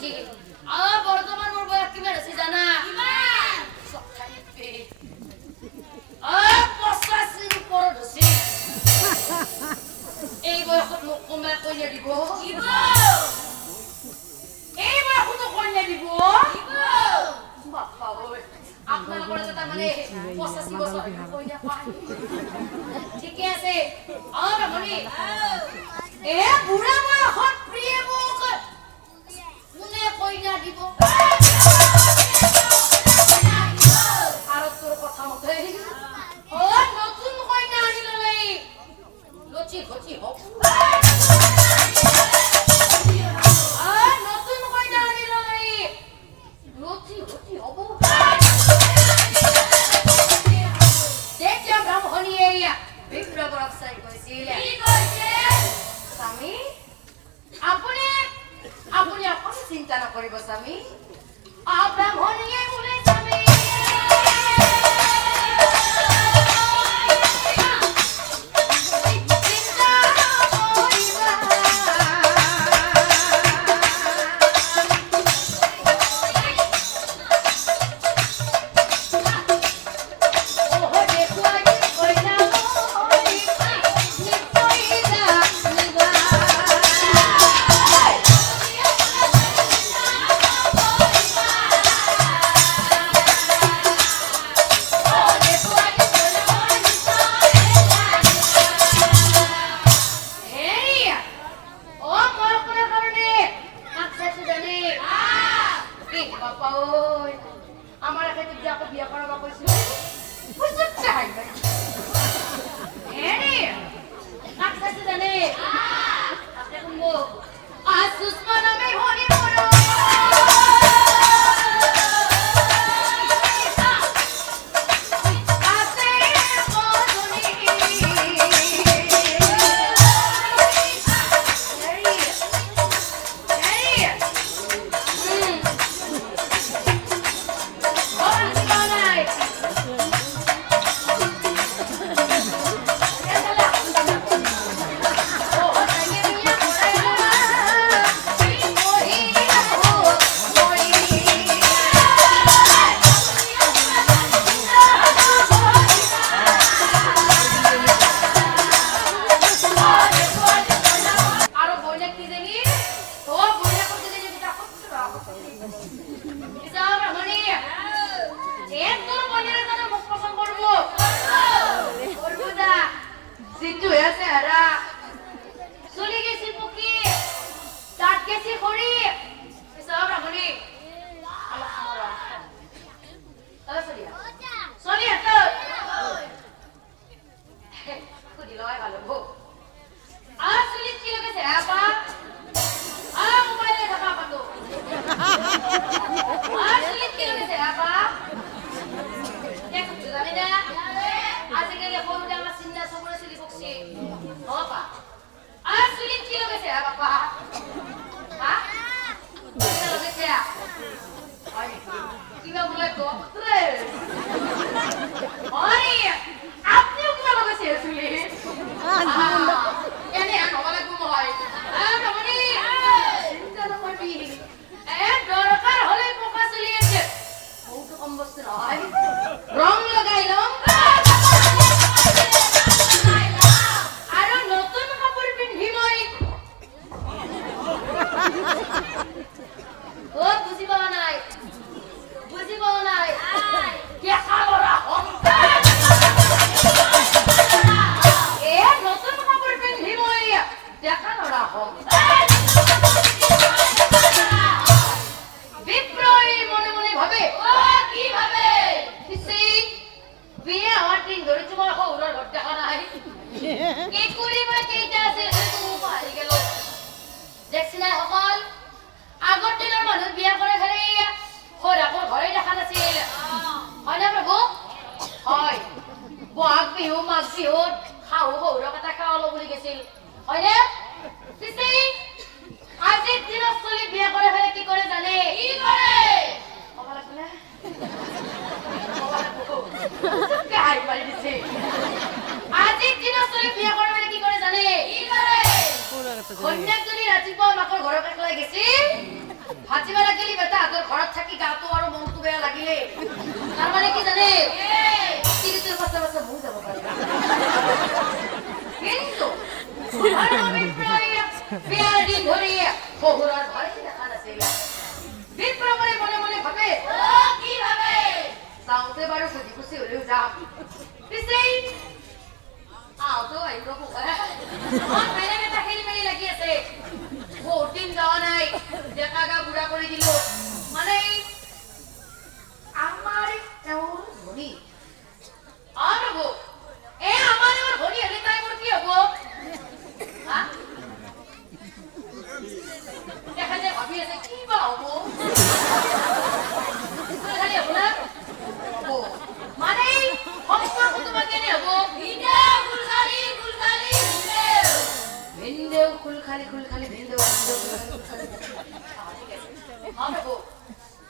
ঠিক বৰ্তমান মোৰ বয়স কিমান আছে জানা কিমান 85 ওপৰত হৈছে এই বয়সত মোক কোনোবাই কইনা দিব এই বয়সত কইনা দিব বাপ্পা ঐ আপোনালোকৰ এটা মানে 85 বছৰ কইনা পায় ঠিকে আছে বামনি এ বুঢ়া বয়সত প্ৰিয় মোক কোনে কইনা দিব আৰু তোৰ কথা মতে নতুন কইনা আনি ললে লচি ঘচি হওক নতুন কইনা আনি ললে লচি ঘচি হব তেতিয়া ব্ৰাহ্মণীয়ে বিপ্লৱৰ অৱস্থাই কৈছিলে স্বামী আপুনি অকণ চিন্তা নকৰিব স্বামী ব্ৰাহ্মণীয়ে বোলে স্বামী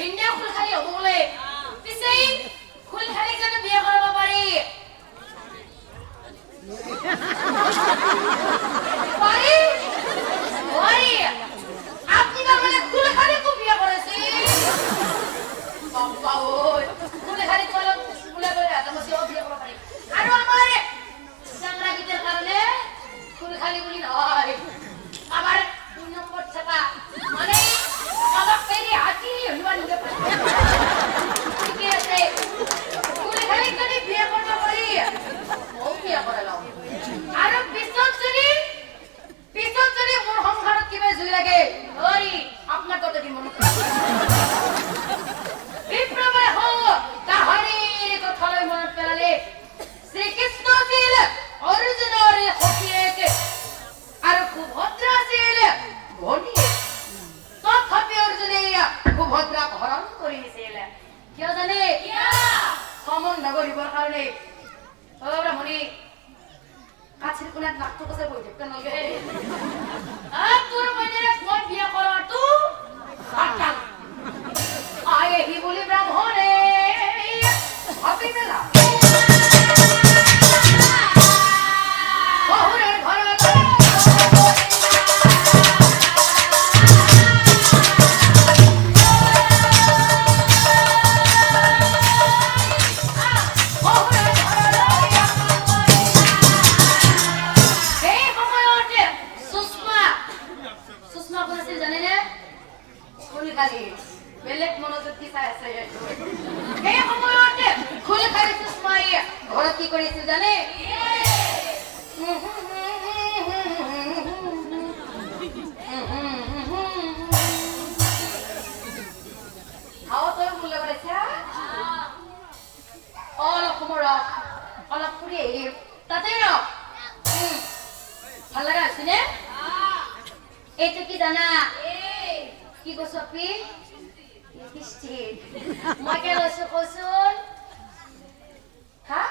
ভিন্দে খুল খালি হ'ব বোলে পিছে খুল খালি জানো বিয়া কৰিব পাৰি পাৰি পাৰি আপনি তো মানে খুল খালি কো বিয়া করেছি বাবা ওই খুল খালি কলম খুলে বলে আদম সে বিয়া করব পারি আর আমারে সংগ্রা গীতের কারণে খুল খালি বলি নয় আবার 2 নম্বর ছাতা মানে বাবা পেরি হাতি হইবা নিতে পারে ঠিক আছে খুল খালি করে বিয়া করব পারি ও বিয়া করে লাও আর বিশ্বত যদি মোর সংসারত কিবা জুই লাগে হরি আপনার কথা কি মন বিপ্রবে হো তাহারির কথা লই মন পেলালে শ্রীকৃষ্ণ ছিল অর্জুনের হকিয়েক আর কুভদ্রা ছিল ভনিয়ে তথাপি অর্জুনে কুভদ্রা হরণ করে নিছিল কিয় জানে সমন নগৰিবৰ কারণে ওরা মনি কাছের কোনাত নাকটো কসে বই দেখতে নগে তোর মইনে কোন বিয়া করা তু আটাল আয়ে হি বলি ব্রাহ্মণে আপনি মেলা বহুরে ঘর বেলেগ মনোযোগ দি চাই আছে এই সময়তে খুল খালি সুস্মাই ঘৰত কি কৰিছিল জানে হাও তই মুলে বলেছা অলপ সময় অলপ ফুৰি তাতে ৰ ভাল লাগা আছে নে এইটো কি জানা কি গছপি কিস্তি মই কে লৈছো কচোন হা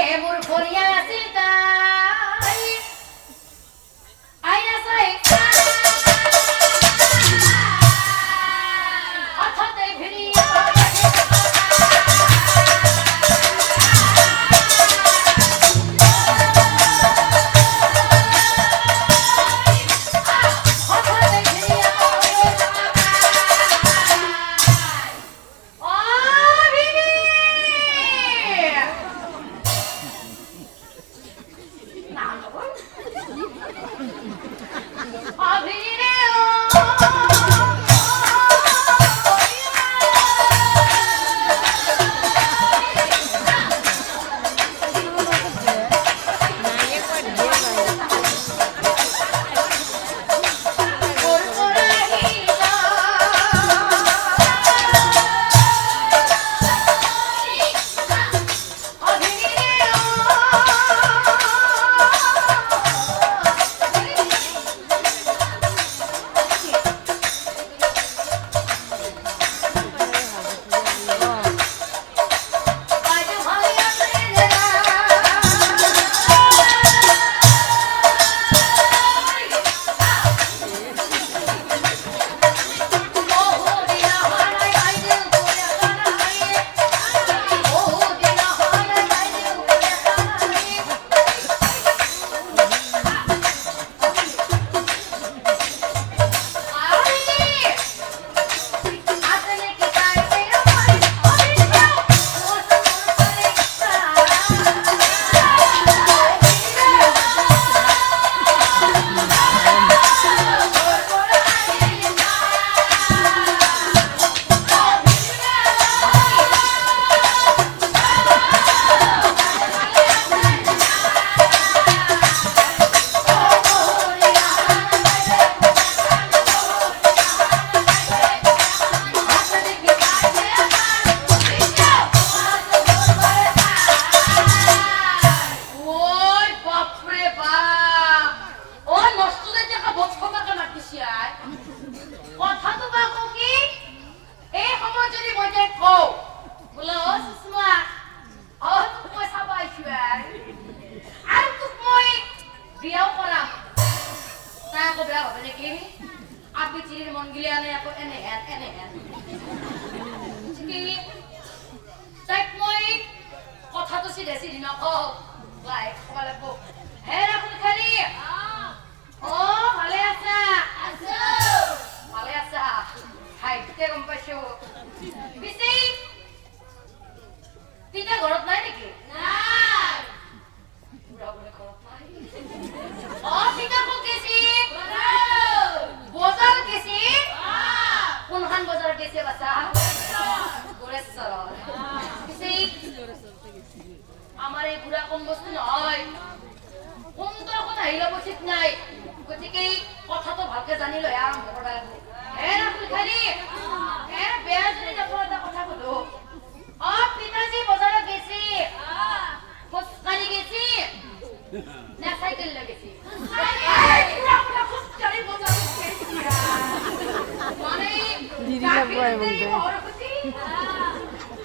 এ মোৰ ভৰিয়া আছিল তাই আইনা চাই হঠাতে ভিৰিয়া হঠাতে ভিৰিয়া ভাবে নেকি আবি চিৰিৰ মন গিলে আনে আকৌ এনে কি তাইক মই কথাটো চিধা চিধি নকওঁ লাই ক'ব লাগিব হে ৰাখোন খালি ভালে আছা ভালে আছা হাইতে গম পাইছো পিছে পিতা ঘৰত নাই নেকি নাই বুঢ়া বুঢ়ী ঘৰত নাই পিতা ক'ত গেছি বজাৰ গেছি কোনখন বজাৰ গেছে বাছা গোৰেশ্বৰ পিছে আমাৰ এই বুঢ়া কম বস্তু নহয় কোনটো কথা আহি ল'ব ঠিক নাই গতিকে কথাটো ভালকে জানি লৈ আৰম্ভ কৰিব লাগিব হে ৰাখোন খালি হে বেয়া যদি নকওঁ এটা কথা সোধো পিতাজী বজাৰত গেছি খোজকাঢ়ি গেছি নে চাইকেল লৈ গেছি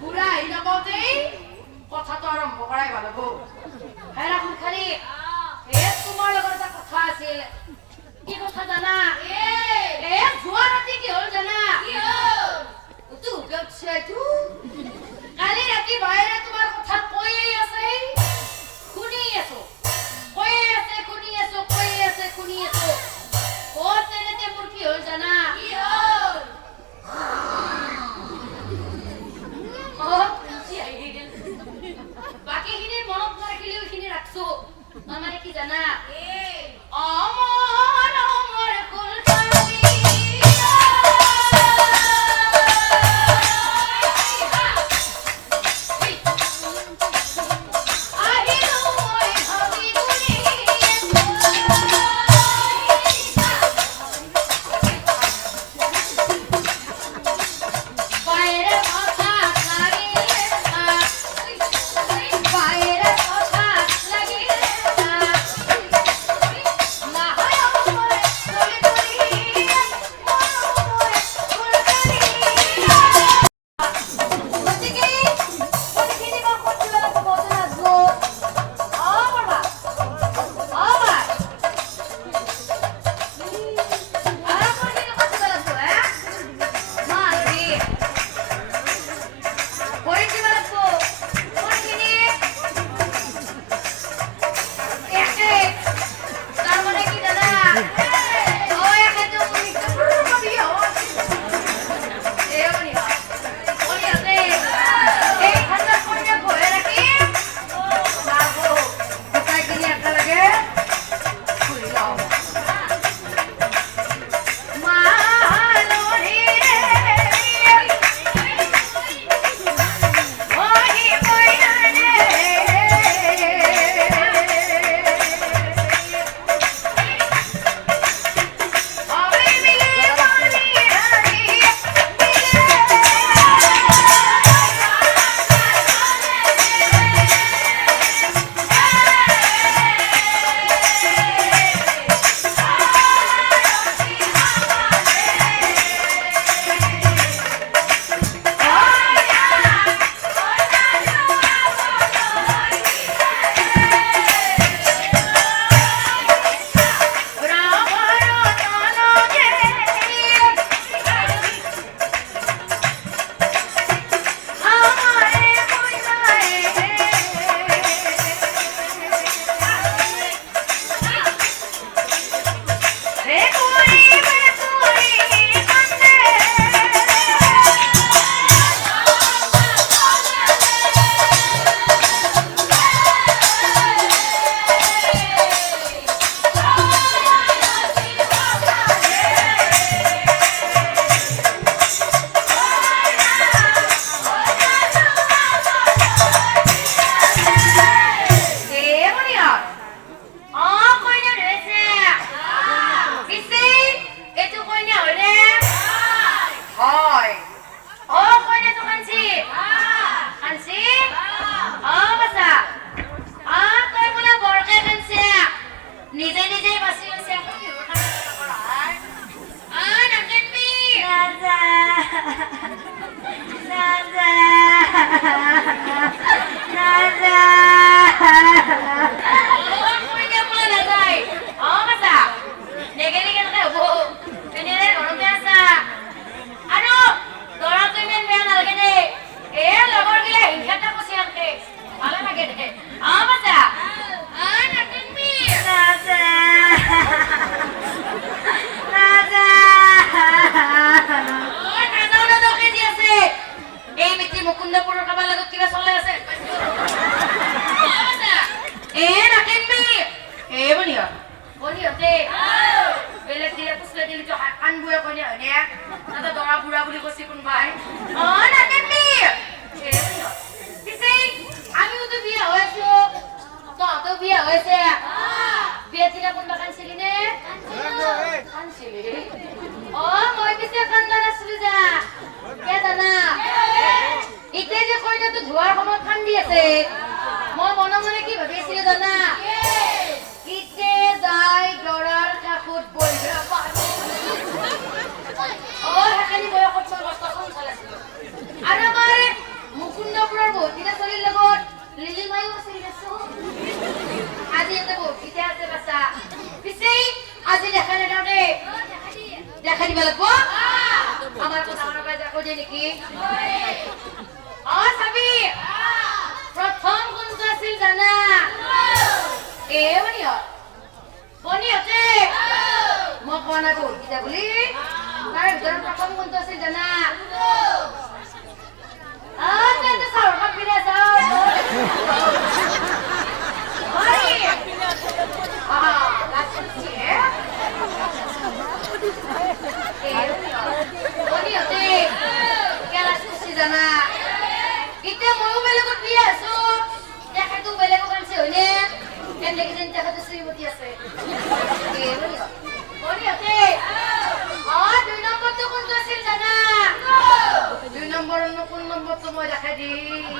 বুঢ়া আহি নকওঁতেই কথাটো আৰম্ভ কৰাই ভাল হ'ব হে ৰাখোন খালি তোমাৰ লগত এটা কথা আছিল কি কথা জানা যোৱা ৰাতি কি হ'ল জানা হয়নে হয়নে তাতে দৰা বুঢ়া বুলি কৈছে কোনোবাই নাকেন্দি পিছে আমিওতো বিয়া হৈ আছো তহঁতেও বিয়া হৈছে বিয়া দিনা কোনোবা কান্দিছিলি নে কান্দিছিলি মই পিছে কান্দা নাছিলো যা কে জানা এতিয়া যে কইনাটো ধোৱাৰ সময়ত কান্দি আছে মই মনে মনে কি ভাবি আছিলো জানা ইতে যাই দৰাৰ কাষত বহিব সেইকাৰণে বয়সত মই কষ্টখন চলাইছিলো আৰু আমাৰ মুকুন্দপুৰৰ বহুত দিনা চলিৰ লগত লিলি মায়ো আছিল আজি এটা বহুত গীতে আছে বাচ্চা পিছে আজি দেখা নেদাও দেই দেখা দিব লাগব আমাৰ কথা মনত পাই যাব দিয়ে নেকি চাবি প্ৰথম কোনটো আছিল জানা বনিহতে মই কোৱা নাই বহুত গীতা বুলি তাৰ ভিতৰত প্ৰথম কোনটো আছিল জানা চাউল কাপ পিনে চাউল জানা এতিয়া ময়ো বেলেগত বিয়া আছো তেখেতো বেলেগত আনছে হয়নে এনেকে যেন তেখেতো শ্ৰীমতী আছে দুই নম্বৰটো কোনটো আছিল জানা দুই নম্বৰ কোন নম্বৰটো মই দেখাই দিম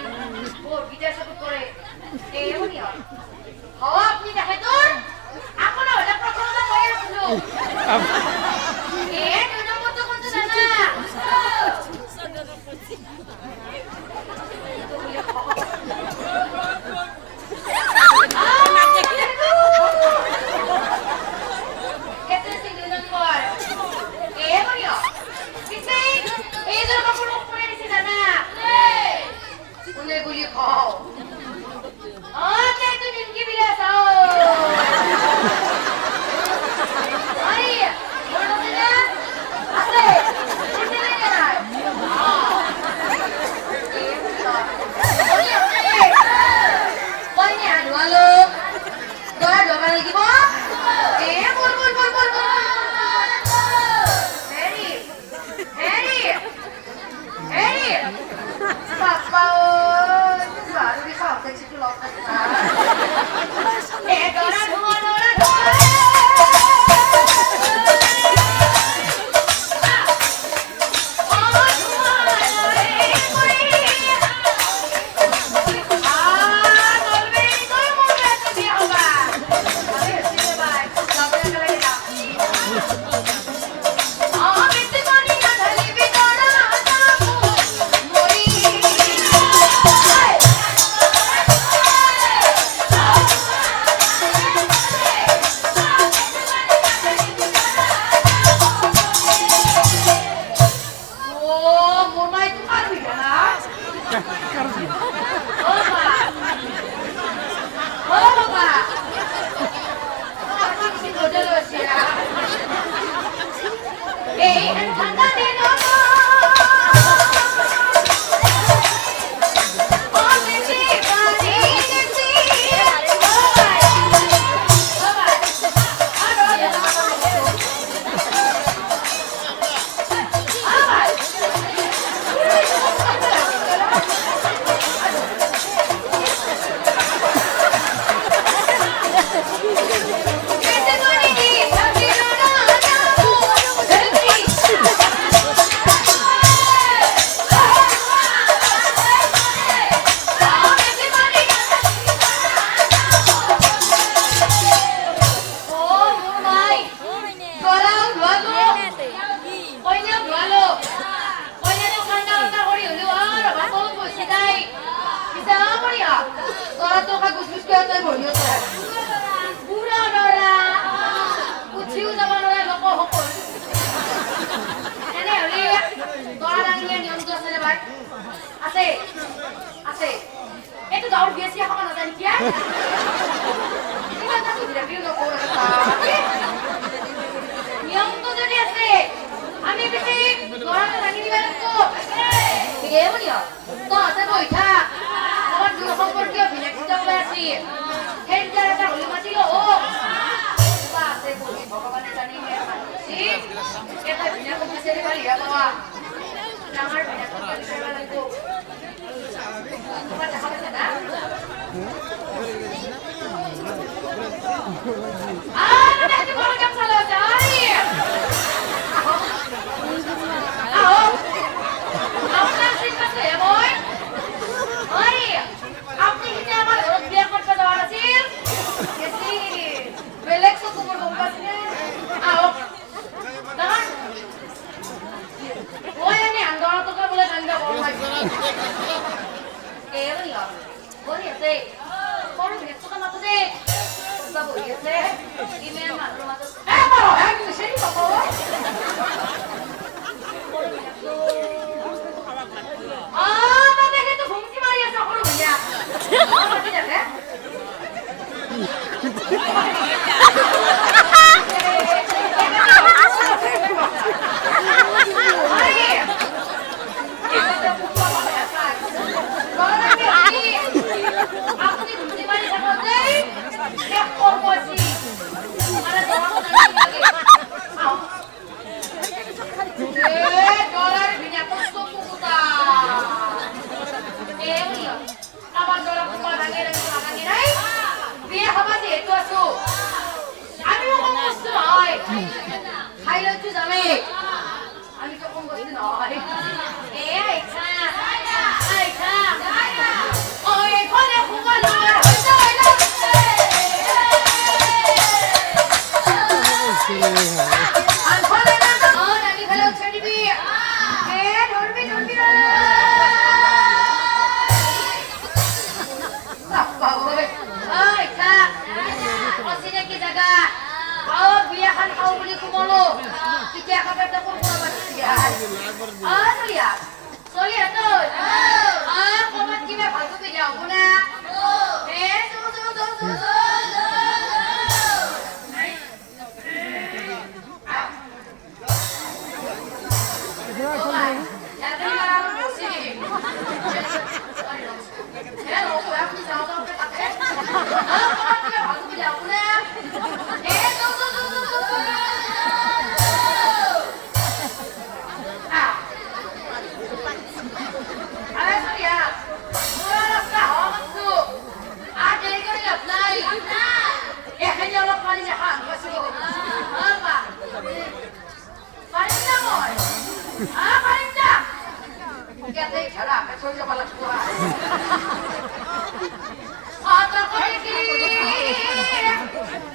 বহুত গীতাৰ চকুত পৰে আপনি তেখেতৰ আপোনাৰ হলে প্ৰথমতে মই আছিলো দুই নম্বৰটো কোনটো জানা ভগৱানে জানি Kita punya kompetisi kali ya bawa. Jangan banyak kompetisi lagi. Cuma jangan ada. Nanti kalau jam salah cari. Aku nanti kasih ya boy. Oi, आपने कितने हमारे रोज बियर पर का दवा नसीर? कैसी? relax तो कुमर गुम्बद ने. आओ. Tahan. Boy ini anggaran tuh kan boleh ganda boy. Keren ya. Boy ya sih. Boy ini tuh kan apa sih? Sebab boy ya sih. Ini mah rumah tuh. Baru yang ini sih apa boy? Boy ini tuh. Nanti itu fungsi mana ya sah orang punya? Apa sih ya?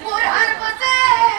Burhan Pate